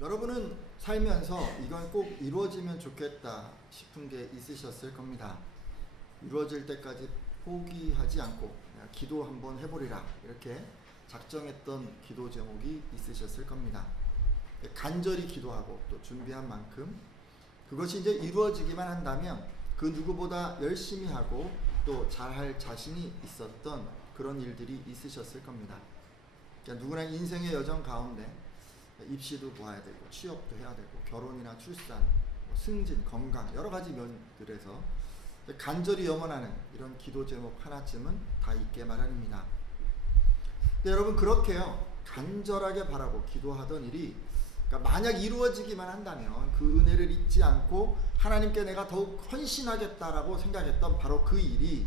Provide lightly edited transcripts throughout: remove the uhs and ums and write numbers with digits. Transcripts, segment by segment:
여러분은 살면서 이건 꼭 이루어지면 좋겠다 싶은 게 있으셨을 겁니다. 이루어질 때까지 포기하지 않고 그냥 기도 한번 해보리라 이렇게 작정했던 기도 제목이 있으셨을 겁니다. 간절히 기도하고 또 준비한 만큼 그것이 이제 이루어지기만 한다면 그 누구보다 열심히 하고 또 잘할 자신이 있었던 그런 일들이 있으셨을 겁니다. 그러니까 누구나 인생의 여정 가운데 입시도 보아야 되고 취업도 해야 되고 결혼이나 출산, 승진, 건강 여러 가지 면들에서 간절히 염원하는 이런 기도 제목 하나쯤은 다 있게 마련입니다. 근데 여러분 그렇게요 간절하게 바라고 기도하던 일이 그러니까 만약 이루어지기만 한다면 그 은혜를 잊지 않고 하나님께 내가 더욱 헌신하겠다라고 생각했던 바로 그 일이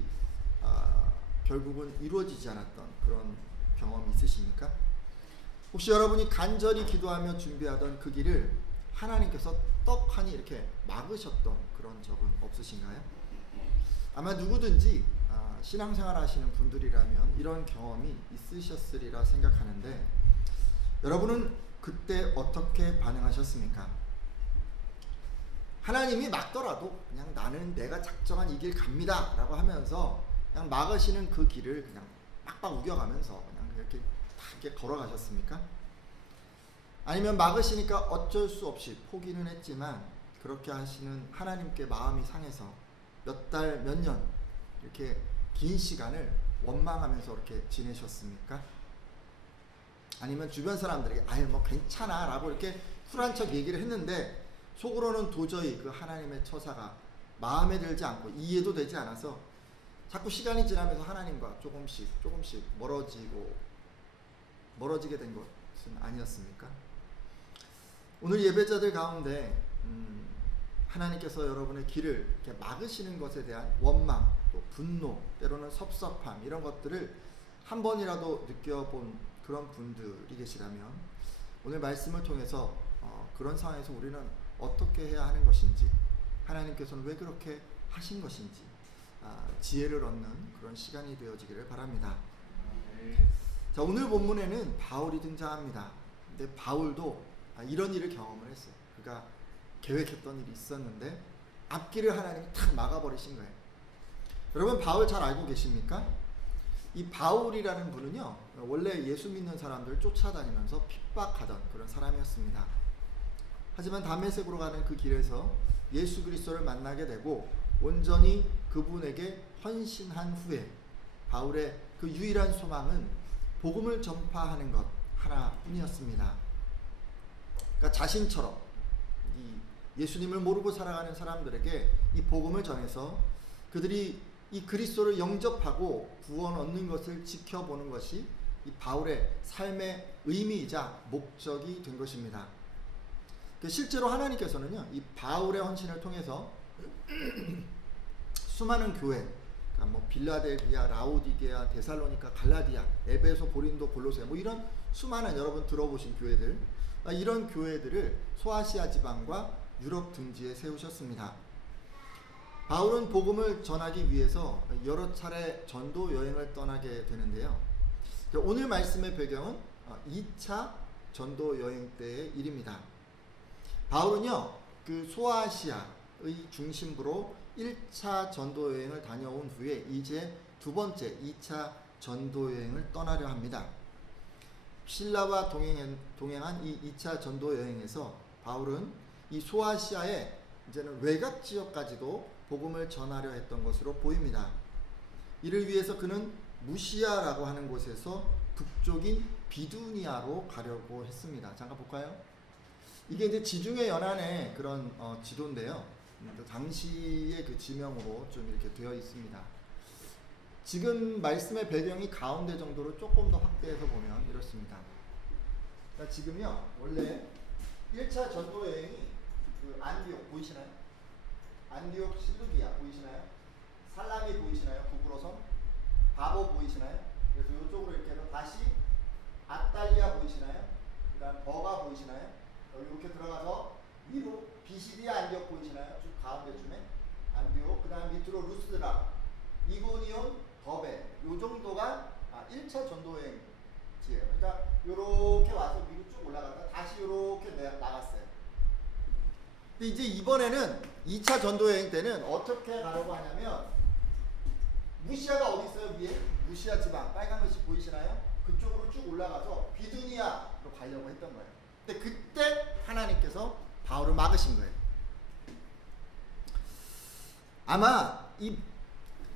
결국은 이루어지지 않았던 그런 경험 있으십니까? 혹시 여러분이 간절히 기도하며 준비하던 그 길을 하나님께서 떡하니 이렇게 막으셨던 그런 적은 없으신가요? 아마 누구든지 신앙생활 하시는 분들이라면 이런 경험이 있으셨으리라 생각하는데 여러분은 그때 어떻게 반응하셨습니까? 하나님이 막더라도 그냥 나는 내가 작정한 이 길 갑니다 라고 하면서 그냥 막으시는 그 길을 그냥 빡빡 우겨가면서 그냥 이렇게 다 이렇게 걸어가셨습니까? 아니면 막으시니까 어쩔 수 없이 포기는 했지만 그렇게 하시는 하나님께 마음이 상해서 몇 달, 몇 년 이렇게 긴 시간을 원망하면서 이렇게 지내셨습니까? 아니면 주변 사람들에게 아유 뭐 괜찮아 라고 이렇게 쿨한 척 얘기를 했는데 속으로는 도저히 그 하나님의 처사가 마음에 들지 않고 이해도 되지 않아서 자꾸 시간이 지나면서 하나님과 조금씩 멀어지게 된 것은 아니었습니까? 오늘 예배자들 가운데 하나님께서 여러분의 길을 이렇게 막으시는 것에 대한 원망, 또 분노, 때로는 섭섭함 이런 것들을 한 번이라도 느껴본 그런 분들이 계시다면 오늘 말씀을 통해서 그런 상황에서 우리는 어떻게 해야 하는 것인지 하나님께서는 왜 그렇게 하신 것인지 지혜를 얻는 그런 시간이 되어지기를 바랍니다. 자, 오늘 본문에는 바울이 등장합니다. 근데 바울도 이런 일을 경험을 했어요. 그가 계획했던 일이 있었는데 앞길을 하나님이 탁 막아버리신 거예요. 여러분 바울 잘 알고 계십니까? 이 바울이라는 분은요 원래 예수 믿는 사람들 쫓아다니면서 핍박하던 그런 사람이었습니다. 하지만 다메섹으로 가는 그 길에서 예수 그리스도를 만나게 되고 온전히 그분에게 헌신한 후에 바울의 그 유일한 소망은 복음을 전파하는 것 하나뿐이었습니다. 그러니까 자신처럼 이 예수님을 모르고 살아가는 사람들에게 이 복음을 전해서 그들이 이 그리스도를 영접하고 구원 얻는 것을 지켜보는 것이 이 바울의 삶의 의미이자 목적이 된 것입니다. 실제로 하나님께서는요 이 바울의 헌신을 통해서 수많은 교회, 그러니까 뭐 빌라델비아, 라오디게아, 데살로니가, 갈라디아, 에베소, 고린도, 골로새 뭐 이런 수많은 여러분 들어보신 교회들 이런 교회들을 소아시아 지방과 유럽 등지에 세우셨습니다. 바울은 복음을 전하기 위해서 여러 차례 전도 여행을 떠나게 되는데요. 오늘 말씀의 배경은 2차 전도 여행 때의 일입니다. 바울은요, 그 소아시아의 중심부로 1차 전도 여행을 다녀온 후에 이제 두 번째 2차 전도 여행을 떠나려 합니다. 신라와 동행한 이 2차 전도 여행에서 바울은 이 소아시아의 이제는 외곽 지역까지도 복음을 전하려 했던 것으로 보입니다. 이를 위해서 그는 무시아라고 하는 곳에서 북쪽인 비두니아로 가려고 했습니다. 잠깐 볼까요? 이게 이제 지중해 연안의 그런 지도인데요. 당시의 그 지명으로 좀 이렇게 되어 있습니다. 지금 말씀의 배경이 가운데 정도로 조금 더 확대해서 보면 이렇습니다. 그러니까 지금요, 원래 1차 전도 여행이 그 안디옥 보이시나요? 안디옥 실루기아 보이시나요? 살라미 보이시나요? 구브로선 바보 보이시나요? 그래서 이쪽으로 이렇게 해서 다시 아탈리아 보이시나요? 그 다음 버가 보이시나요? 이렇게 들어가서 위로 비시디아 안디옥 보이시나요? 쭉 가운데쯤에 안디옥, 그 다음 밑으로 루스드라, 이고니온, 더베 요 정도가 1차 전도 여행지예요. 그러니까 이렇게 와서 위로 쭉 올라가다가 다시 이렇게 나갔어요. 근데 이제 이번에는 2차 전도 여행 때는 어떻게 가려고 하냐면, 무시아가 어디 있어요? 위에 무시아 지방 빨간 것이 보이시나요? 그쪽으로 쭉 올라가서 비두니아로 가려고 했던 거예요. 근데 그때 하나님께서 바울을 막으신 거예요. 아마 이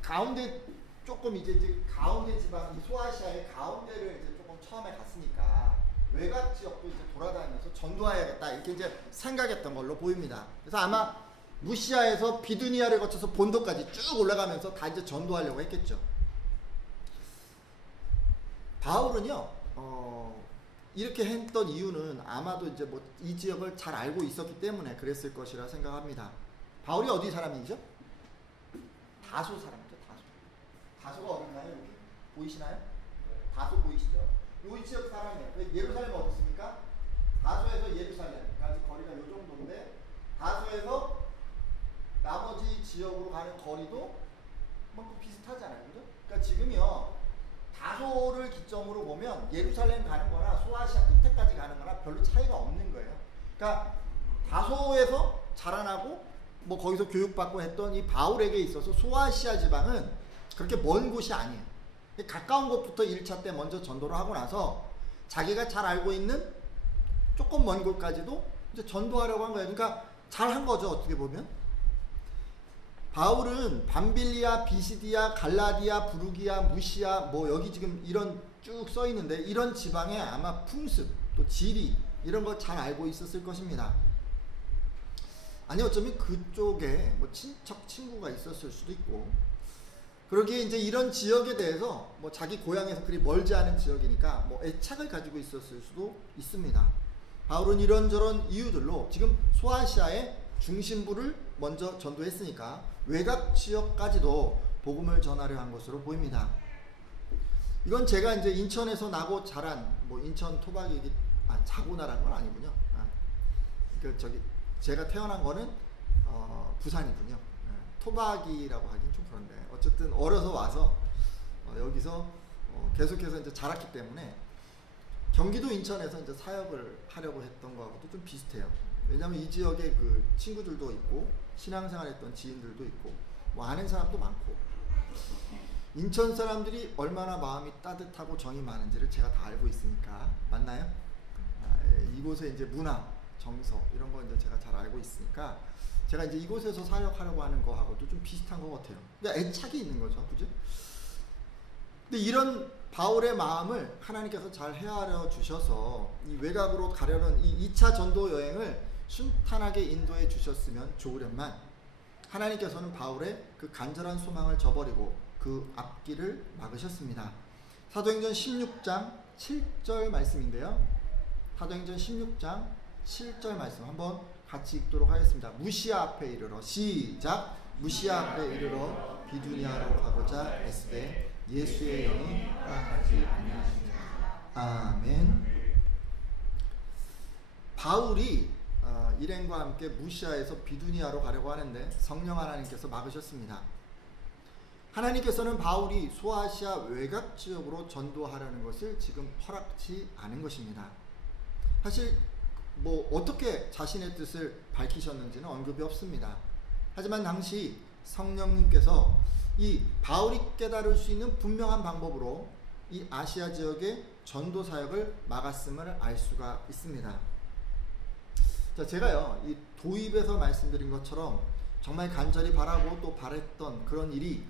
가운데 조금 이제 가운데 지방, 이 소아시아의 가운데를 이제 조금 처음에 갔으니까 외곽 지역도 이제 돌아다니면서 전도해야겠다 이렇게 이제 생각했던 걸로 보입니다. 그래서 아마 무시아에서 비두니아를 거쳐서 본도까지 쭉 올라가면서 다 이제 전도하려고 했겠죠. 바울은요, 이렇게 했던 이유는 아마도 이제 뭐 이 지역을 잘 알고 있었기 때문에 그랬을 것이라 생각합니다. 바울이 어디 사람이죠? 다소 사람이죠. 다소가 어딘가요? 여기 보이시나요? 다소 보이시죠? 이 지역 사람이에요. 예루살렘 어디 있습니까? 다소에서 예루살렘까지 거리가 이 정도인데, 다소에서 나머지 지역으로 가는 거리도 뭐 비슷하잖아요. 그죠? 그러니까 지금요, 다소를 기점으로 보면 예루살렘 가는 거나 소아시아 끝에까지 가는 거나 별로 차이가 없는 거예요. 그러니까 다소에서 자라나고 뭐 거기서 교육받고 했던 이 바울에게 있어서 소아시아 지방은 그렇게 먼 곳이 아니에요. 가까운 곳부터 1차 때 먼저 전도를 하고 나서 자기가 잘 알고 있는 조금 먼 곳까지도 이제 전도하려고 한 거예요. 그러니까 잘 한 거죠, 어떻게 보면. 바울은 밤빌리아, 비시디아, 갈라디아, 부르기아, 무시아, 뭐 여기 지금 이런 쭉 써 있는데 이런 지방에 아마 풍습, 또 지리 이런 걸 잘 알고 있었을 것입니다. 아니 어쩌면 그쪽에 뭐 친척 친구가 있었을 수도 있고, 그러기에 이제 이런 지역에 대해서 뭐 자기 고향에서 그리 멀지 않은 지역이니까 뭐 애착을 가지고 있었을 수도 있습니다. 바울은 이런저런 이유들로 지금 소아시아의 중심부를 먼저 전도했으니까 외곽 지역까지도 복음을 전하려 한 것으로 보입니다. 이건 제가 이제 인천에서 나고 자란 뭐 인천 토박이기, 자고 나란 건 아니군요. 제가 태어난 거는 부산이군요. 토박이라고 하긴 좀 그런데 어쨌든 어려서 와서 여기서 계속해서 이제 자랐기 때문에 경기도 인천에서 이제 사역을 하려고 했던 거하고도 좀 비슷해요. 왜냐하면 이 지역에 그 친구들도 있고 신앙생활했던 지인들도 있고 뭐 아는 사람도 많고, 인천 사람들이 얼마나 마음이 따뜻하고 정이 많은지를 제가 다 알고 있으니까. 맞나요? 이곳의 이제 문화, 정서 이런 거 이제 제가 잘 알고 있으니까 제가 이제 이곳에서 사역하려고 하는 거하고도 좀 비슷한 것 같아요. 그러니까 애착이 있는 거죠, 그죠? 근데 이런 바울의 마음을 하나님께서 잘 헤아려 주셔서 이 외곽으로 가려는 이 2차 전도 여행을 순탄하게 인도해 주셨으면 좋으련만, 하나님께서는 바울의 그 간절한 소망을 저버리고 그 앞길을 막으셨습니다. 사도행전 16장 7절 말씀인데요. 사도행전 16장 7절 말씀 한번 같이 읽도록 하겠습니다. 무시아 앞에 이르러, 시작. 무시아 앞에 이르러 비두니아로 가고자 애쓰되 예수의 영이 허락하지 아니하시니라. 아멘. 바울이 일행과 함께 무시아에서 비두니아로 가려고 하는데 성령 하나님께서 막으셨습니다. 하나님께서는 바울이 소아시아 외곽 지역으로 전도하려는 것을 지금 허락치 않은 것입니다. 사실 뭐 어떻게 자신의 뜻을 밝히셨는지는 언급이 없습니다. 하지만 당시 성령님께서 이 바울이 깨달을 수 있는 분명한 방법으로 이 아시아 지역의 전도 사역을 막았음을 알 수가 있습니다. 자, 제가요, 이 도입에서 말씀드린 것처럼 정말 간절히 바라고 또 바랬던 그런 일이,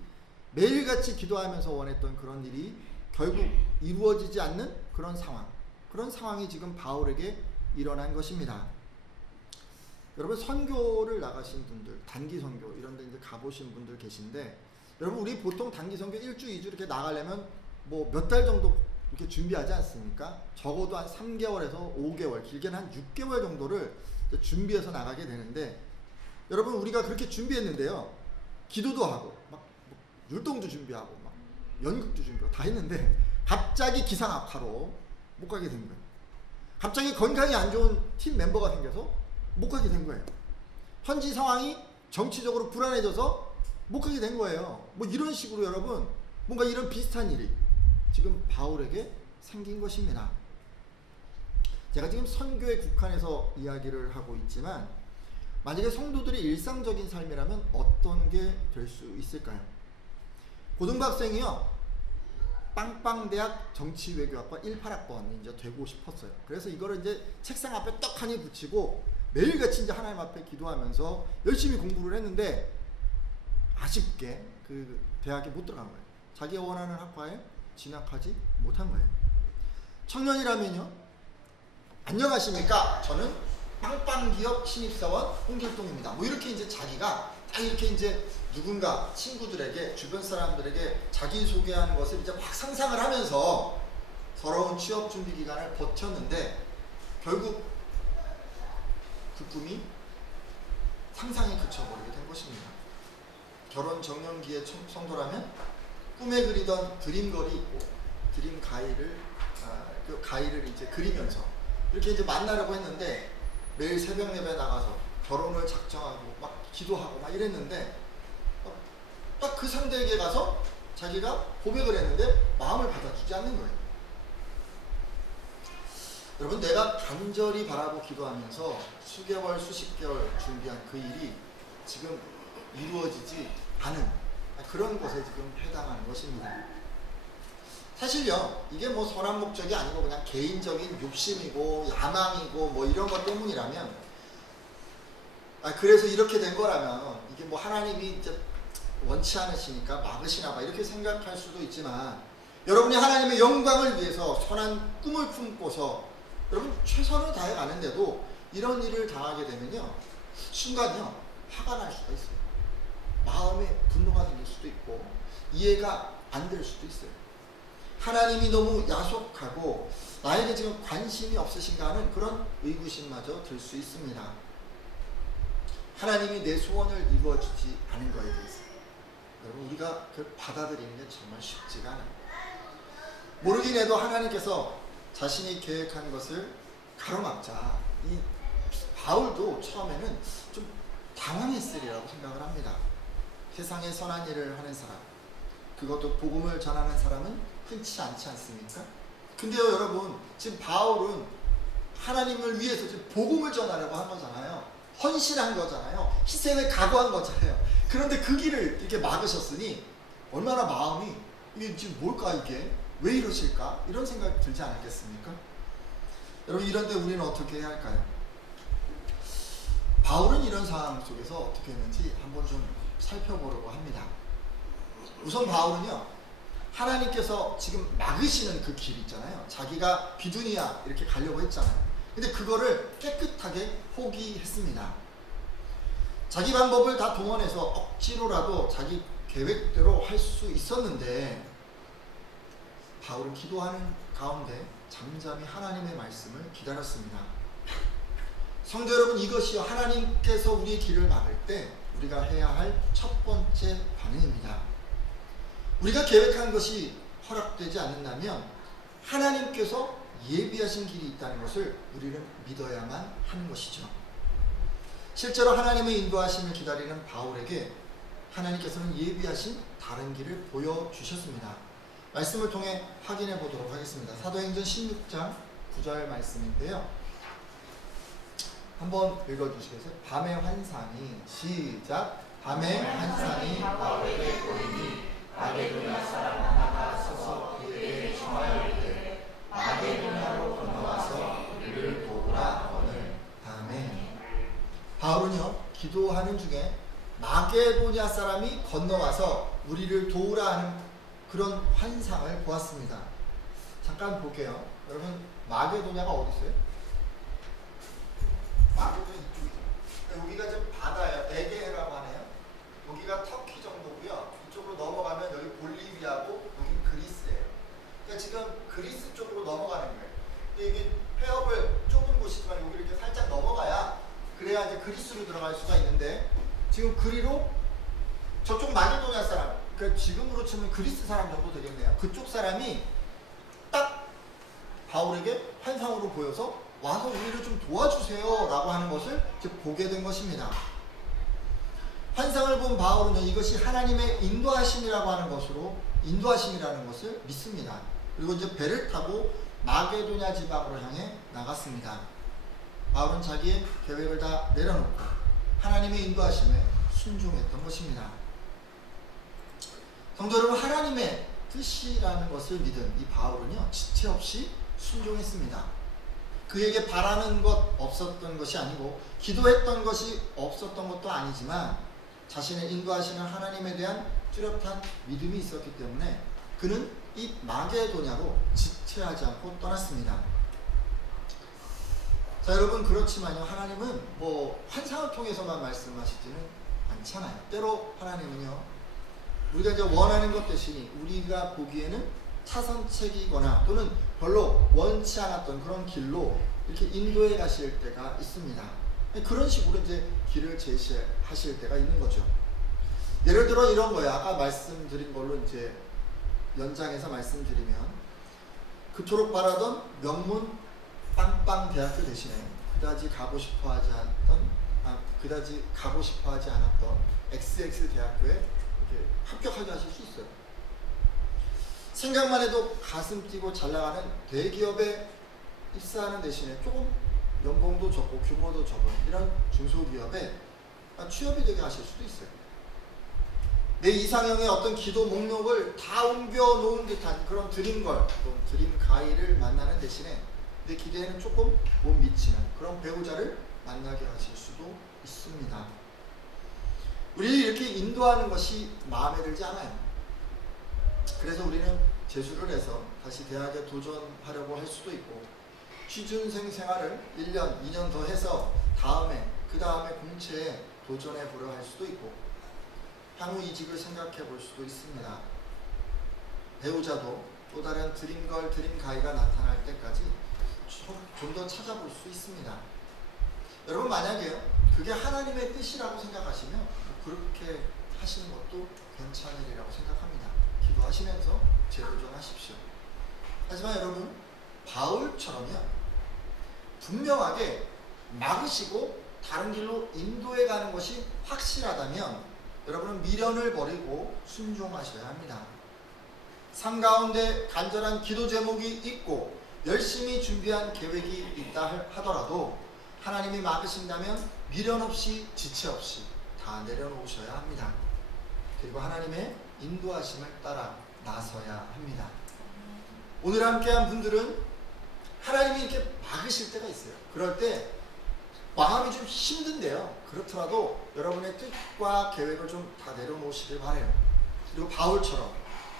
매일같이 기도하면서 원했던 그런 일이 결국 이루어지지 않는 그런 상황이 지금 바울에게 일어난 것입니다. 여러분, 선교를 나가신 분들, 단기 선교 이런 데 이제 가보신 분들 계신데, 여러분 우리 보통 단기 선교 1주, 2주 이렇게 나가려면 뭐 몇 달 정도 이렇게 준비하지 않습니까? 적어도 한 3개월에서 5개월, 길게는 한 6개월 정도를 준비해서 나가게 되는데, 여러분 우리가 그렇게 준비했는데요, 기도도 하고 막 율동도 준비하고 막 연극도 준비하고 다 했는데 갑자기 기상악화로 못 가게 된 거예요. 갑자기 건강이 안 좋은 팀 멤버가 생겨서 못 가게 된 거예요. 현지 상황이 정치적으로 불안해져서 못 가게 된 거예요. 뭐 이런 식으로 여러분 뭔가 이런 비슷한 일이 지금 바울에게 생긴 것입니다. 제가 지금 선교에 국한해서 이야기를 하고 있지만 만약에 성도들이 일상적인 삶이라면 어떤 게 될 수 있을까요? 고등학생이요, 빵빵대학 정치외교학과 18학번이 이제 되고 싶었어요. 그래서 이거를 이제 책상 앞에 떡하니 붙이고 매일같이 이제 하나님 앞에 기도하면서 열심히 공부를 했는데 아쉽게 그 대학에 못 들어간 거예요. 자기가 원하는 학과에 진학하지 못한 거예요. 청년이라면요, 안녕하십니까, 저는 빵빵기업 신입사원 홍길동입니다, 뭐 이렇게 이제 자기가 딱 이렇게 이제 누군가 친구들에게, 주변 사람들에게 자기소개하는 것을 이제 막 상상을 하면서 서러운 취업 준비 기간을 버텼는데 결국 그 꿈이 상상에 그쳐버리게 된 것입니다. 결혼 정년기의 성도라면 꿈에 그리던 드림걸이 있고 드림 가이를 그 가이를 이제 그리면서 이렇게 이제 만나려고 했는데 매일 새벽 예배 나가서 결혼을 작정하고 막 기도하고 막 이랬는데 딱 그 상대에게 가서 자기가 고백을 했는데 마음을 받아주지 않는 거예요. 여러분, 내가 간절히 바라고 기도하면서 수개월 수십 개월 준비한 그 일이 지금 이루어지지 않은 그런 것에 지금 해당하는 것입니다. 사실요, 이게 뭐 선한 목적이 아니고 그냥 개인적인 욕심이고 야망이고 뭐 이런 것 때문이라면, 그래서 이렇게 된 거라면 이게 뭐 하나님이 이제 원치 않으시니까 막으시나 봐 이렇게 생각할 수도 있지만, 여러분이 하나님의 영광을 위해서 선한 꿈을 품고서 여러분 최선을 다해 가는데도 이런 일을 당하게 되면요, 순간요 화가 날 수가 있어요. 마음에 분노가 생길 수도 있고 이해가 안 될 수도 있어요. 하나님이 너무 야속하고 나에게 지금 관심이 없으신가 하는 그런 의구심마저 들 수 있습니다. 하나님이 내 소원을 이루어주지 않은 거에 대해서 여러분, 우리가 그걸 받아들이는 게 정말 쉽지가 않아요. 모르긴 해도 하나님께서 자신이 계획한 것을 가로막자. 이 바울도 처음에는 좀 당황했으리라고 생각을 합니다. 세상에 선한 일을 하는 사람, 그것도 복음을 전하는 사람은 흔치 않지 않습니까? 근데요 여러분, 지금 바울은 하나님을 위해서 지금 복음을 전하려고 한 거잖아요. 헌신한 거잖아요. 희생을 각오한 거잖아요. 그런데 그 길을 이렇게 막으셨으니 얼마나 마음이, 이게 지금 뭘까, 이게 왜 이러실까, 이런 생각이 들지 않겠습니까? 여러분, 이런데 우리는 어떻게 해야 할까요? 바울은 이런 상황 속에서 어떻게 했는지 한번 좀 살펴보려고 합니다. 우선 바울은요, 하나님께서 지금 막으시는 그 길 있잖아요. 자기가 비두니아 이렇게 가려고 했잖아요. 근데 그거를 깨끗하게 포기했습니다. 자기 방법을 다 동원해서 억지로라도 자기 계획대로 할 수 있었는데 바울은 기도하는 가운데 잠잠히 하나님의 말씀을 기다렸습니다. 성도 여러분, 이것이 하나님께서 우리의 길을 막을 때 우리가 해야 할 첫 번째 반응입니다. 우리가 계획한 것이 허락되지 않는다면 하나님께서 예비하신 길이 있다는 것을 우리는 믿어야만 하는 것이죠. 실제로 하나님의 인도하심을 기다리는 바울에게 하나님께서는 예비하신 다른 길을 보여주셨습니다. 말씀을 통해 확인해 보도록 하겠습니다. 사도행전 16장 9절 말씀인데요, 한번 읽어주시겠어요? 밤의 환상이, 시작. 밤의 환상이 바울에게 보이니 마게도냐 사람 하나가 서서 그에게 청하였되 마게도냐로 건너와서 우리를 도우라 하거늘. 아멘. 바울은요, 기도하는 중에 마게도냐 사람이 건너와서 우리를 도우라 하는 그런 환상을 보았습니다. 잠깐 볼게요. 여러분, 마게도냐가 어디 있어요? 마게도냐 이쪽이죠. 여기가 좀 바다예요. 에게해라고 하네요. 여기가 터키 정도고요. 이쪽으로 넘어가면 여기 볼리비아고 여기 그리스예요. 그러니까 지금 그리스 쪽으로 넘어가는 거예요. 근데 이게 해협을 좁은 곳이지만 여기 이렇게 살짝 넘어가야, 그래야 이제 그리스로 들어갈 수가 있는데, 지금 그리로 저쪽 마게도냐 사람, 그러니까 지금으로 치면 그리스 사람 정도 되겠네요. 그쪽 사람이 딱 바울에게 환상으로 보여서 와서 우리를 좀 도와주세요 라고 하는 것을 이제 보게 된 것입니다. 환상을 본 바울은요, 이것이 하나님의 인도하심이라고 하는 것으로, 인도하심이라는 것을 믿습니다. 그리고 이제 배를 타고 마게도냐 지방으로 향해 나갔습니다. 바울은 자기의 계획을 다 내려놓고 하나님의 인도하심에 순종했던 것입니다. 성도 여러분, 하나님의 뜻이라는 것을 믿은 이 바울은요, 지체 없이 순종했습니다. 그에게 바라는 것 없었던 것이 아니고 기도했던 것이 없었던 것도 아니지만 자신을 인도하시는 하나님에 대한 뚜렷한 믿음이 있었기 때문에 그는 이 마게도냐로 지체하지 않고 떠났습니다. 자, 여러분, 그렇지만요, 하나님은 뭐 환상을 통해서만 말씀하시지는 않잖아요. 때로 하나님은요, 우리가 이제 원하는 것 대신에 우리가 보기에는 차선책이거나 또는 별로 원치 않았던 그런 길로 이렇게 인도해 가실 때가 있습니다. 그런 식으로 이제 길을 제시하실 때가 있는 거죠. 예를 들어 이런 거예요. 아까 말씀드린 걸로 이제 연장해서 말씀드리면, 그토록 바라던 명문 빵빵 대학교 대신에 그다지 가고 싶어 하지 않았던 XX 대학교에 이렇게 합격하게 하실 수 있어요. 생각만 해도 가슴 뛰고 잘 나가는 대기업에 입사하는 대신에 조금 연봉도 적고 규모도 적은 이런 중소기업에 취업이 되게 하실 수도 있어요. 내 이상형의 어떤 기도 목록을 다 옮겨 놓은 듯한 그런 드림걸, 또 드림가이를 만나는 대신에 내 기대에는 조금 못 미치는 그런 배우자를 만나게 하실 수도 있습니다. 우리를 이렇게 인도하는 것이 마음에 들지 않아요. 그래서 우리는 재수를 해서 다시 대학에 도전하려고 할 수도 있고, 취준생 생활을 1년, 2년 더 해서 그 다음에 공채에 도전해 보려 할 수도 있고, 향후 이직을 생각해 볼 수도 있습니다. 배우자도 또 다른 드림걸, 드림가이가 나타날 때까지 좀 더 찾아볼 수 있습니다. 여러분, 만약에요, 그게 하나님의 뜻이라고 생각하시면 그렇게 하시는 것도 괜찮은 일이라고 생각합니다. 기도하시면서 재도전하십시오. 하지만 여러분, 바울처럼요, 분명하게 막으시고 다른 길로 인도해 가는 것이 확실하다면 여러분은 미련을 버리고 순종하셔야 합니다. 삶 가운데 간절한 기도 제목이 있고 열심히 준비한 계획이 있다 하더라도 하나님이 막으신다면 미련 없이 지체 없이 다 내려놓으셔야 합니다. 그리고 하나님의 인도하심을 따라 나서야 합니다. 오늘 함께한 분들은 하나님이 이렇게 막으실 때가 있어요. 그럴 때 마음이 좀 힘든데요, 그렇더라도 여러분의 뜻과 계획을 좀 다 내려놓으시길 바라요. 그리고 바울처럼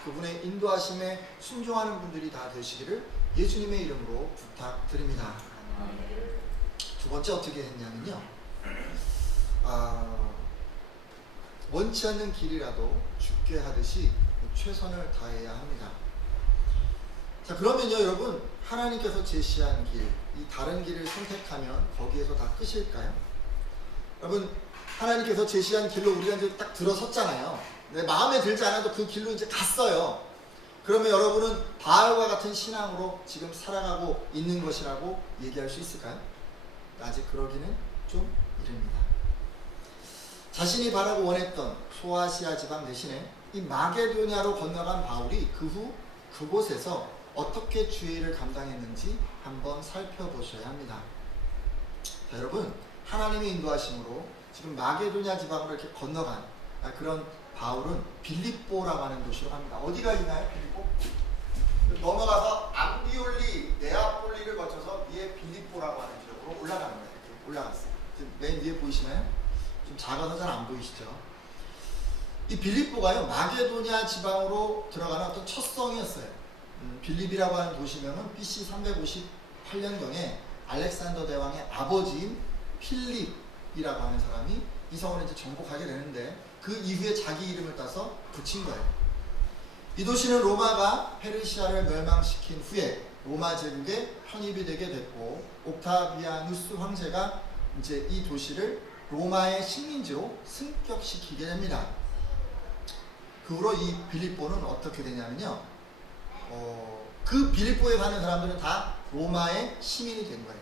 그분의 인도하심에 순종하는 분들이 다 되시기를 예수님의 이름으로 부탁드립니다. 두 번째 어떻게 했냐면요, 원치 않는 길이라도 죽게 하듯이 최선을 다해야 합니다. 자, 그러면요, 여러분, 하나님께서 제시한 길, 이 다른 길을 선택하면 거기에서 다 끝일까요? 여러분, 하나님께서 제시한 길로 우리가 이제 딱 들어섰잖아요. 내 마음에 들지 않아도 그 길로 이제 갔어요. 그러면 여러분은 바울과 같은 신앙으로 지금 살아가고 있는 것이라고 얘기할 수 있을까요? 아직 그러기는 좀 이릅니다. 자신이 바라고 원했던 소아시아 지방 대신에 이 마게도냐로 건너간 바울이 그 후 그곳에서 어떻게 주의를 감당했는지 한번 살펴보셔야 합니다. 자, 여러분, 하나님의 인도하심으로 지금 마게도냐 지방으로 이렇게 건너간 그런 바울은 빌립보라고 하는 도시로 갑니다. 어디가 있나요? 빌립보? 넘어가서 암비올리, 네아폴리를 거쳐서 위에 빌립보라고 하는 지역으로 올라가는 거예요. 이렇게 올라갔어요. 지금 맨 위에 보이시나요? 좀 작아서 잘 안 보이시죠? 이 빌립보가요, 마게도냐 지방으로 들어가는 어떤 첫 성이었어요. 빌립이라고 하는 도시명은 BC 358년경에 알렉산더 대왕의 아버지인 필립이라고 하는 사람이 이 성을 이제 정복하게 되는데, 그 이후에 자기 이름을 따서 붙인 거예요. 이 도시는 로마가 페르시아를 멸망시킨 후에 로마 제국의 편입이 되게 됐고, 옥타비아누스 황제가 이제 이 도시를 로마의 식민지로 승격시키게 됩니다. 그 후로 이 빌립보는 어떻게 되냐면요, 그 빌립보에 사는 사람들은 다 로마의 시민이 된 거예요.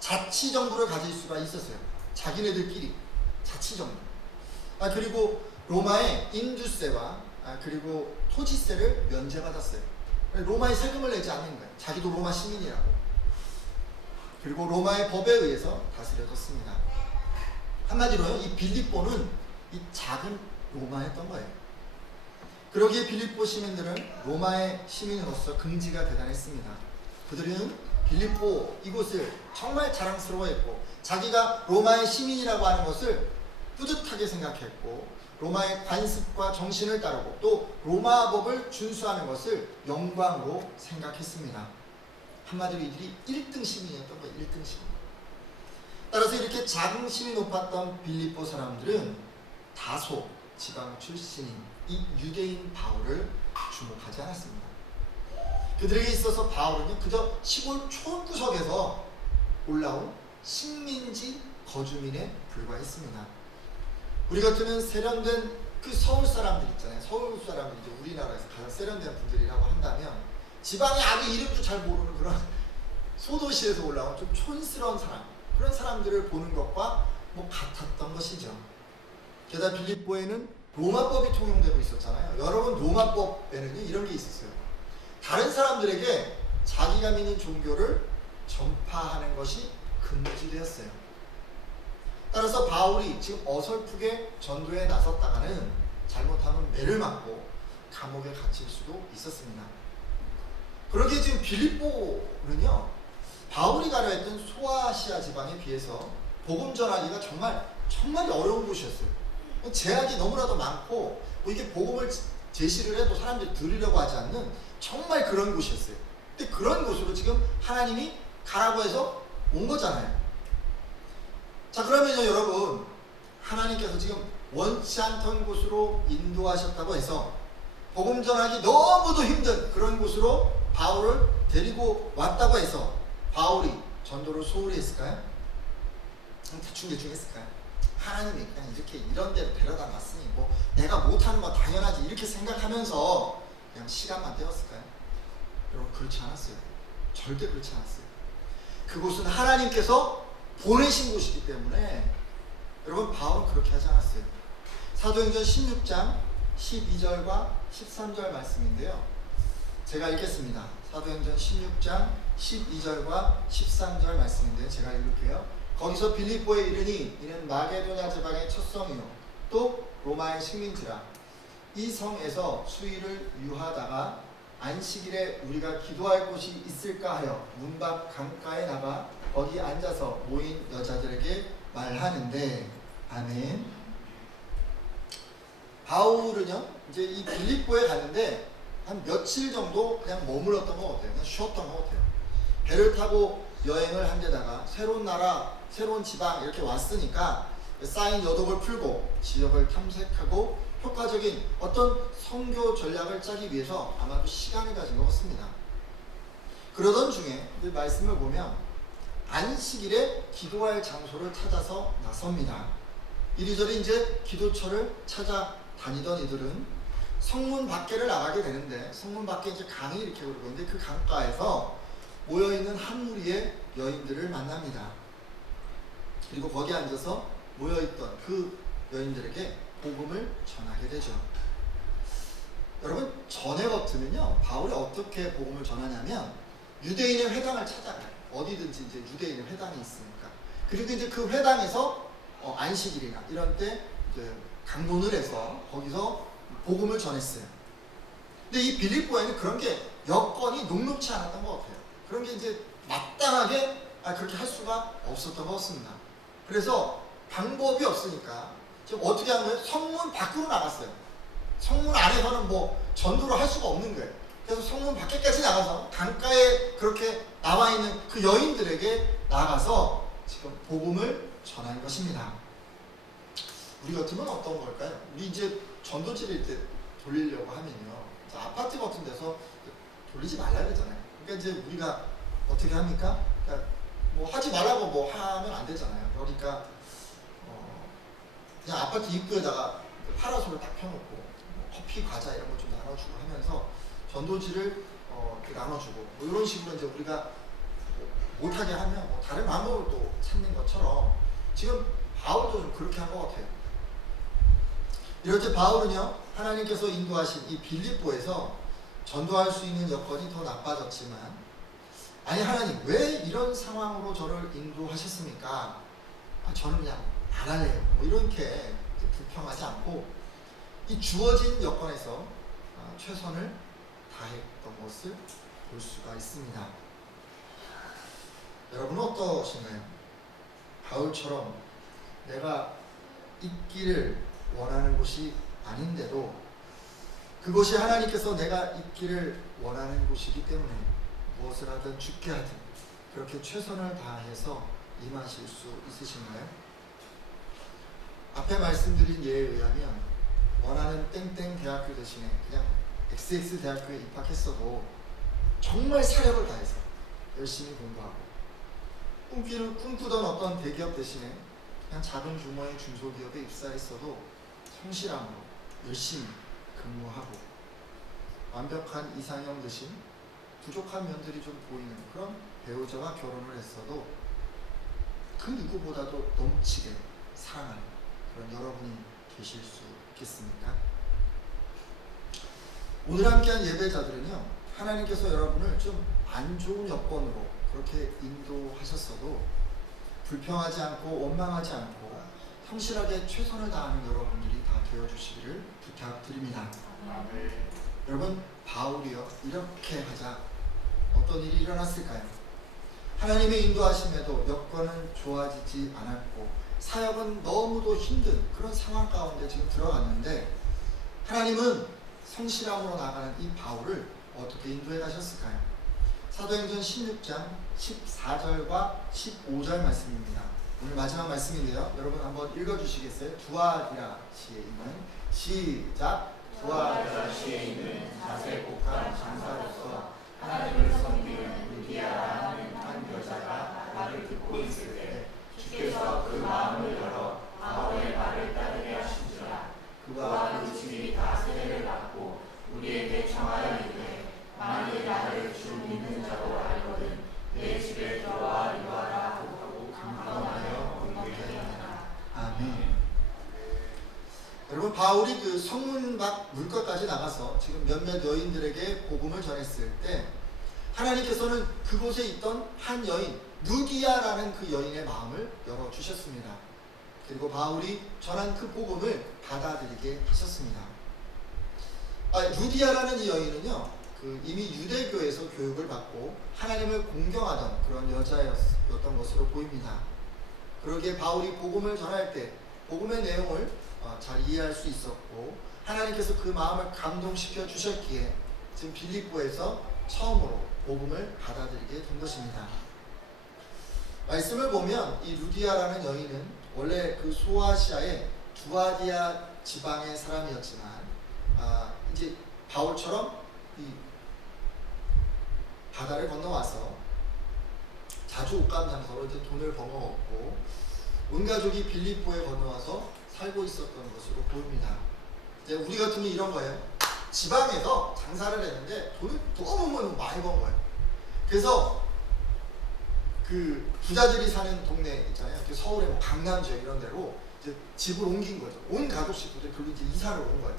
자치정부를 가질 수가 있었어요. 자기네들끼리 자치정부. 그리고 로마의 인두세와 그리고 토지세를 면제받았어요. 로마에 세금을 내지 않는 거예요. 자기도 로마 시민이라고. 그리고 로마의 법에 의해서 다스려졌습니다. 한마디로요, 이 빌립보는 이 작은 로마였던 거예요. 그러기에 빌립보 시민들은 로마의 시민으로서 긍지가 대단했습니다. 그들은 빌립보 이곳을 정말 자랑스러워했고 자기가 로마의 시민이라고 하는 것을 뿌듯하게 생각했고 로마의 관습과 정신을 따르고 또 로마 법을 준수하는 것을 영광으로 생각했습니다. 한마디로 이들이 1등 시민이었던 거예요. 1등 시민. 따라서 이렇게 자긍심이 높았던 빌립보 사람들은 다소 지방 출신인 이 유대인 바울을 주목하지 않았습니다. 그들에게 있어서 바울은요, 그저 시골 촌구석에서 올라온 식민지 거주민에 불과했습니다. 우리 같으면 세련된 그 서울 사람들 있잖아요. 서울 사람들이 이제 우리나라에서 가장 세련된 분들이라고 한다면 지방의 아주 이름도 잘 모르는 그런 소도시에서 올라온 좀 촌스러운 사람, 그런 사람들을 보는 것과 뭐 같았던 것이죠. 게다가 빌립보에는 로마법이 통용되고 있었잖아요. 여러분, 로마법에는 이런 게 있었어요. 다른 사람들에게 자기가 믿는 종교를 전파하는 것이 금지되었어요. 따라서 바울이 지금 어설프게 전도에 나섰다가는 잘못하면 매를 맞고 감옥에 갇힐 수도 있었습니다. 그러기에 지금 빌립보는요, 바울이 가려 했던 소아시아 지방에 비해서 복음 전하기가 정말 어려운 곳이었어요. 제약이 너무나도 많고 이게 복음을 제시를 해도 사람들이 들으려고 하지 않는 정말 그런 곳이었어요. 근데 그런 곳으로 지금 하나님이 가라고 해서 온 거잖아요. 자, 그러면요, 여러분, 하나님께서 지금 원치 않던 곳으로 인도하셨다고 해서 복음 전하기 너무도 힘든 그런 곳으로 바울을 데리고 왔다고 해서 바울이 전도를 소홀히 했을까요? 대충 했을까요? 하나님이 그냥 이렇게 이런 데로 데려다 놨으니 뭐 내가 못하는 건 당연하지 이렇게 생각하면서 그냥 시간만 때웠을까요? 여러분, 그렇지 않았어요. 절대 그렇지 않았어요. 그곳은 하나님께서 보내신 곳이기 때문에 여러분, 바울은 그렇게 하지 않았어요. 사도행전 16장 12절과 13절 말씀인데요, 제가 읽겠습니다. 사도행전 16장 12절과 13절 말씀인데 제가 읽을게요. 거기서 빌립보에 이르니 이는 마게도냐 지방의 첫 성이요 또 로마의 식민지라. 이 성에서 수일을 유하다가 안식일에 우리가 기도할 곳이 있을까 하여 문 밖 강가에 나가 거기 앉아서 모인 여자들에게 말하는데. 아멘. 바울은요, 이제 이 빌립보에 갔는데 한 며칠 정도 그냥 머물렀던 것 같아요. 그냥 쉬었던 것 같아요. 배를 타고 여행을 한 데다가 새로운 나라, 새로운 지방 이렇게 왔으니까 쌓인 여독을 풀고 지역을 탐색하고 효과적인 어떤 선교 전략을 짜기 위해서 아마도 시간을 가진 것 같습니다. 그러던 중에 그 말씀을 보면 안식일에 기도할 장소를 찾아서 나섭니다. 이리저리 이제 기도처를 찾아다니던 이들은 성문 밖에를 나가게 되는데, 성문 밖에 이제 강이 이렇게 흐르고 있는데 그 강가에서 모여있는 한 무리의 여인들을 만납니다. 그리고 거기 앉아서 모여있던 그 여인들에게 복음을 전하게 되죠. 여러분, 전에 같으면요, 바울이 어떻게 복음을 전하냐면 유대인의 회당을 찾아가요. 어디든지 이제 유대인의 회당이 있으니까. 그리고 이제 그 회당에서 안식일이나 이런 때 이제 강론을 해서 거기서 복음을 전했어요. 근데 이 빌립보에는 그런 게 여건이 녹록치 않았던 것 같아요. 그런 게 이제 마땅하게 그렇게 할 수가 없었던 것 같습니다. 그래서 방법이 없으니까 지금 어떻게 하는 거예요? 성문 밖으로 나갔어요. 성문 안에서는 뭐 전도를 할 수가 없는 거예요. 그래서 성문 밖에까지 나가서 강가에 그렇게 나와 있는 그 여인들에게 나가서 지금 복음을 전한 것입니다. 우리 같으면 어떤 걸까요? 우리 이제 전도지를 때 돌리려고 하면요, 아파트 같은 데서 돌리지 말라 그러잖아요. 그러니까 이제 우리가 어떻게 합니까? 그러니까 뭐 하지 말라고 뭐 하면 안 되잖아요. 그러니까 그냥 아파트 입구에다가 파라솔을 딱 펴놓고 뭐 커피, 과자 이런 거 좀 나눠주고 하면서 전도지를 이렇게 나눠주고 뭐 이런 식으로 이제 우리가 못하게 하면 뭐 다른 방법을 또 찾는 것처럼 지금 바울도 좀 그렇게 한 것 같아요. 이럴 때 바울은요, 하나님께서 인도하신 이 빌립보에서 전도할 수 있는 여건이 더 나빠졌지만, 아니 하나님 왜 이런 상황으로 저를 인도하셨습니까? 저는 그냥 안 할래요. 뭐 이렇게 불평하지 않고 이 주어진 여건에서 최선을 다했던 것을 볼 수가 있습니다. 여러분은 어떠신가요? 바울처럼 내가 있기를 원하는 곳이 아닌데도 그곳이 하나님께서 내가 있기를 원하는 곳이기 때문에 무엇을 하든 죽게 하든 그렇게 최선을 다해서 임하실 수 있으신가요? 앞에 말씀드린 예에 의하면 원하는 땡땡 대학교 대신에 그냥 XX 대학교에 입학했어도 정말 사력을 다해서 열심히 공부하고 꿈꾸던 어떤 대기업 대신에 그냥 작은 규모의 중소기업에 입사했어도 성실함으로 열심히 근무하고 완벽한 이상형 대신 부족한 면들이 좀 보이는 그런 배우자와 결혼을 했어도 그 누구보다도 넘치게 사랑하는 그런 여러분이 계실 수 있겠습니까? 오늘 함께한 예배자들은요, 하나님께서 여러분을 좀 안 좋은 여건으로 그렇게 인도하셨어도 불평하지 않고 원망하지 않고 성실하게 최선을 다하는 여러분들이 다 되어주시기를 부탁드립니다. 여러분, 바울이요 이렇게 하자 어떤 일이 일어났을까요? 하나님의 인도하심에도 여건은 좋아지지 않았고 사역은 너무도 힘든 그런 상황 가운데 지금 들어갔는데 하나님은 성실함으로 나가는 이 바울을 어떻게 인도해 가셨을까요? 사도행전 16장 14절과 15절 말씀입니다. 오늘 마지막 말씀인데요. 여러분 한번 읽어주시겠어요? 두아디라시에 있는 시작. 두아디라시에 있는 자세 복한 장사로서 하나님을 섬기는 루디아라는 한 여자가 말을 듣고 있을 때 주께서 그 마음을 열어 바울의 말을 따르게 하신지라. 그와 그 집이 다 세례를 받고 우리에게 청하여 이르되 만일 나를 주 믿는 자로 알거든 내 집에 들어와 이와라 하고 강권하여 공개하게 하라. 아멘. 여러분, 바울이 그 성문 밖 물가까지 나가서 지금 몇몇 여인들에게 복음을 전했을 때 하나님께서는 그곳에 있던 한 여인 루디아라는 그 여인의 마음을 열어주셨습니다. 그리고 바울이 전한 그 복음을 받아들이게 하셨습니다. 루디아라는 이 여인은요, 이미 유대교에서 교육을 받고 하나님을 공경하던 그런 여자였던 것으로 보입니다. 그러기에 바울이 복음을 전할 때 복음의 내용을 잘 이해할 수 있었고 하나님께서 그 마음을 감동시켜 주셨기에 지금 빌립보에서 처음으로 복음을 받아들이게 된 것입니다. 말씀을 보면 이 루디아라는 여인은 원래 그 소아시아의 두아디아 지방의 사람이었지만 이제 바울처럼 이 바다를 건너와서 자주 옷감 장소로 이제 돈을 벌어먹고 온 가족이 빌립보에 건너와서 살고 있었던 것으로 보입니다. 이제 우리 같으면 이런 거예요. 지방에서 장사를 했는데 돈을 너무 많이 번 거예요. 그래서 그 부자들이 사는 동네 있잖아요. 서울의 뭐 강남 지역 이런 데로 이제 집을 옮긴 거죠. 온 가족 식구들이 그리고 이제 이사를 온 거예요.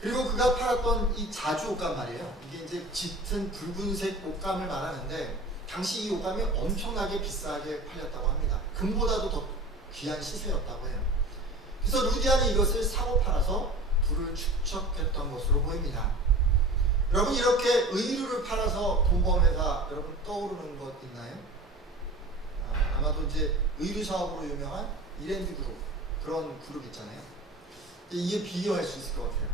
그리고 그가 팔았던 이 자주 옷감 말이에요. 이게 이제 짙은 붉은색 옷감을 말하는데 당시 이 옷감이 엄청나게 비싸게 팔렸다고 합니다. 금보다도 더 귀한 시세였다고 해요. 그래서 루디아는 이것을 사고 팔아서 부를 축적했던 것으로 보입니다. 여러분, 이렇게 의류를 팔아서 돈 버는 회사 여러분 떠오르는 것 있나요? 아마도 이제 의류 사업으로 유명한 이랜드 그룹, 그런 그룹 있잖아요. 이게 비교할 수 있을 것 같아요.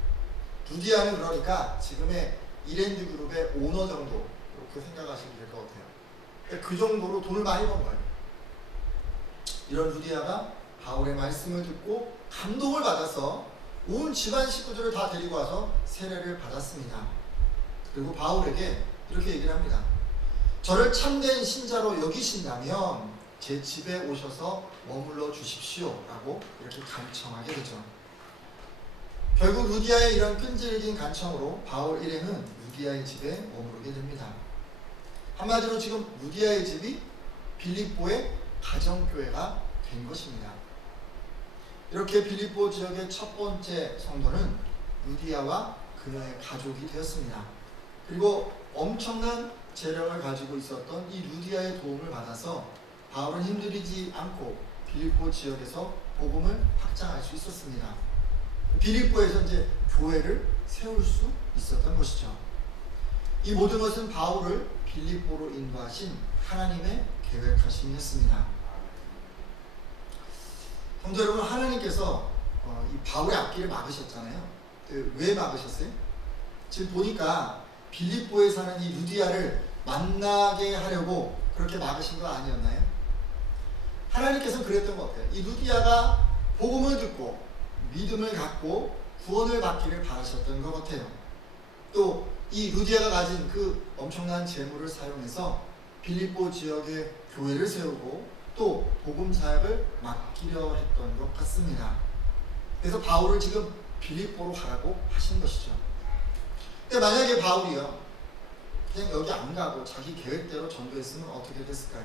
루디아는 그러니까 지금의 이랜드 그룹의 오너 정도 이렇게 생각하시면 될 것 같아요. 그 정도로 돈을 많이 번 거예요. 이런 루디아가 바울의 말씀을 듣고 감동을 받아서 온 집안 식구들을 다 데리고 와서 세례를 받았습니다. 그리고 바울에게 이렇게 얘기를 합니다. 저를 참된 신자로 여기신다면 제 집에 오셔서 머물러 주십시오 라고 이렇게 간청하게 되죠. 결국 루디아의 이런 끈질긴 간청으로 바울 일행은 루디아의 집에 머무르게 됩니다. 한마디로 지금 루디아의 집이 빌립보의 가정교회가 된 것입니다. 이렇게 빌립보 지역의 첫 번째 성도는 루디아와 그녀의 가족이 되었습니다. 그리고 엄청난 재력을 가지고 있었던 이 루디아의 도움을 받아서 바울은 힘들이지 않고 빌립보 지역에서 복음을 확장할 수 있었습니다. 빌립보에서 이제 교회를 세울 수 있었던 것이죠. 이 모든 것은 바울을 빌립보로 인도하신 하나님의 계획하심이었습니다. 성도 여러분, 하나님께서 이 바울의 앞길을 막으셨잖아요. 왜 막으셨어요? 지금 보니까 빌립보에 사는 이 루디아를 만나게 하려고 그렇게 막으신 거 아니었나요? 하나님께서 그랬던 것 같아요. 이 루디아가 복음을 듣고 믿음을 갖고 구원을 받기를 바라셨던 것 같아요. 또 이 루디아가 가진 그 엄청난 재물을 사용해서 빌립보 지역의 교회를 세우고 또 복음 사역을 맡기려 했던 것 같습니다. 그래서 바울을 지금 빌립보로 가라고 하신 것이죠. 근데 만약에 바울이요, 그냥 여기 안 가고 자기 계획대로 전도했으면 어떻게 됐을까요?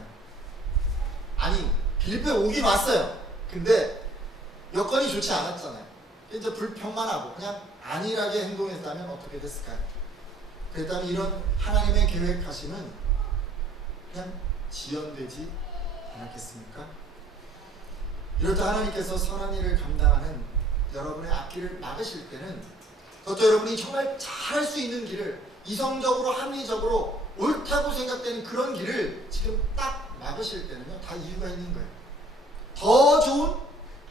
아니, 빌립보에 오긴 왔어요. 근데 여건이 좋지 않았잖아요. 이제 불평만 하고 그냥 안일하게 행동했다면 어떻게 됐을까요? 그랬다면 이런 하나님의 계획하심은 그냥 지연되지 않았겠습니까? 이럴 때 하나님께서 선한 일을 감당하는 여러분의 앞길을 막으실 때는 그것도 여러분이 정말 잘할 수 있는 길을, 이성적으로 합리적으로 옳다고 생각되는 그런 길을 지금 딱 막으실 때는요, 다 이유가 있는 거예요. 더 좋은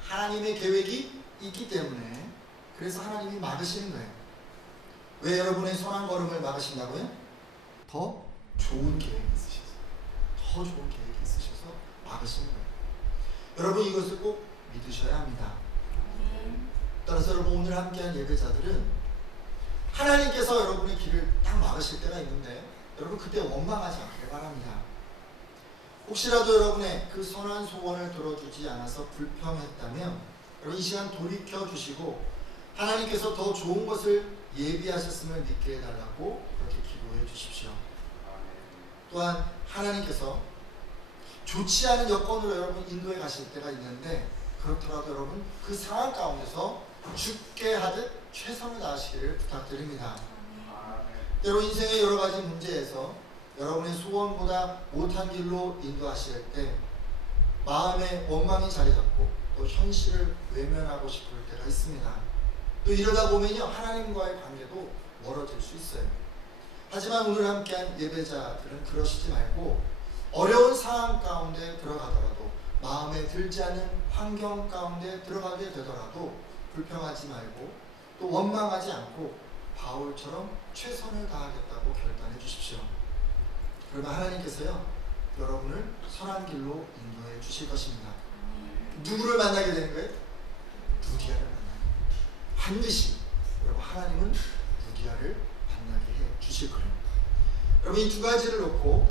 하나님의 계획이 있기 때문에, 그래서 하나님이 막으시는 거예요. 왜 여러분의 선한 걸음을 막으신다고요? 더 좋은 계획이 있으셔서, 더 좋은 계획이 있으셔서 막으시는 거예요. 여러분, 이것을 꼭 믿으셔야 합니다. 따라서 여러분, 오늘 함께한 예배자들은 하나님께서 여러분의 길을 딱 막으실 때가 있는데, 여러분 그때 원망하지 않기를 바랍니다. 혹시라도 여러분의 그 선한 소원을 들어주지 않아서 불평했다면 여러분 이 시간 돌이켜 주시고 하나님께서 더 좋은 것을 예비하셨음을 믿게 해달라고 그렇게 기도해 주십시오. 또한 하나님께서 좋지 않은 여건으로 여러분 인도해 가실 때가 있는데, 그렇더라도 여러분 그 상황 가운데서 죽게 하듯 최선을 다하시기를 부탁드립니다. 때로 인생의 여러 가지 문제에서 여러분의 소원보다 못한 길로 인도하실 때 마음에 원망이 자리 잡고 또 현실을 외면하고 싶을 때가 있습니다. 또 이러다 보면요, 하나님과의 관계도 멀어질 수 있어요. 하지만 오늘 함께한 예배자들은 그러시지 말고 어려운 상황 가운데 들어가더라도, 마음에 들지 않는 환경 가운데 들어가게 되더라도 불평하지 말고 또 원망하지 않고 바울처럼 최선을 다하겠다고 결단해 주십시오. 그러면 하나님께서요, 여러분을 선한 길로 인도해 주실 것입니다. 누구를 만나게 되는 거예요? 루디아를 만나요. 반드시 여러분, 하나님은 루디아를 만나게 해 주실 거예요. 여러분, 이 두 가지를 놓고